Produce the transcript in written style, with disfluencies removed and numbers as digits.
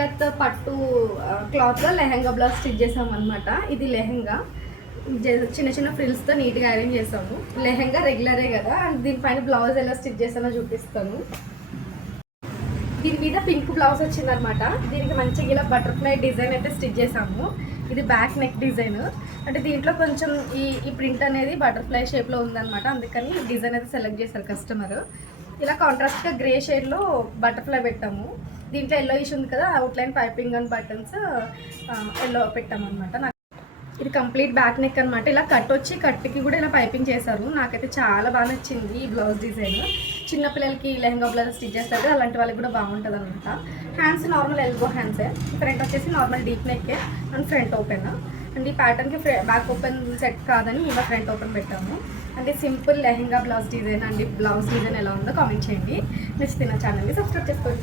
ఇక్కత్ పట్టు క్లాత్లో lehenga blouse stitch చేసాం అనమాట. ఇది లెహంగా చిన్న చిన్న ఫ్రిల్స్తో నీట్గా అరేంజ్ చేసాము. లెహంగా రెగ్యులరే కదా, అండ్ దీనిపైన బ్లౌజ్ ఎలా స్టిచ్ చేసానో చూపిస్తాను. దీని మీద పింక్ బ్లౌజ్ వచ్చిందనమాట. దీనికి మంచిగా ఇలా బటర్ఫ్లై డిజైన్ అయితే స్టిచ్ చేసాము. ఇది బ్యాక్ నెక్ డిజైన్, అంటే దీంట్లో కొంచెం ఈ ప్రింట్ అనేది బటర్ఫ్లై షేప్లో ఉందన్నమాట. అందుకని డిజైన్ అయితే సెలెక్ట్ చేశారు కస్టమర్. ఇలా కాంట్రాస్ట్గా గ్రే షేడ్లో బటర్ఫ్లై పెట్టాము. దీంట్లో ఎల్లో ఇష్యూ ఉంది కదా, outline piping and buttons yellow పెట్టామన్నమాట. ఇది కంప్లీట్ బ్యాక్ నెక్ అనమాట. ఇలా కట్ వచ్చి కట్కి కూడా ఇలా పైపింగ్ చేశారు. నాకైతే చాలా బాగా నచ్చింది ఈ బ్లౌజ్ డిజైన్. చిన్నపిల్లలకి లెహంగా బ్లౌజ్ స్టిచ్ చేస్తారు, అలాంటి వాళ్ళకి కూడా బాగుంటుంది అనమాట. హ్యాండ్స్ నార్మల్ ఎల్బో హ్యాండ్సే, ఫ్రంట్ వచ్చేసి నార్మల్ డీప్ నెక్కే అండ్ ఫ్రంట్ ఓపెన్. అండ్ ఈ ప్యాటర్న్కి బ్యాక్ ఓపెన్ సెట్ కాదని ఇలా ఫ్రంట్ ఓపెన్ పెట్టాము. అంటే సింపుల్ లెహంగా బ్లౌజ్ డిజైన్ అండి. బ్లౌజ్ డిజైన్ ఎలా ఉందో కామెంట్ చేయండి. నచ్చితే నా ఛానల్ని సబ్స్క్రైబ్ చేసుకోండి.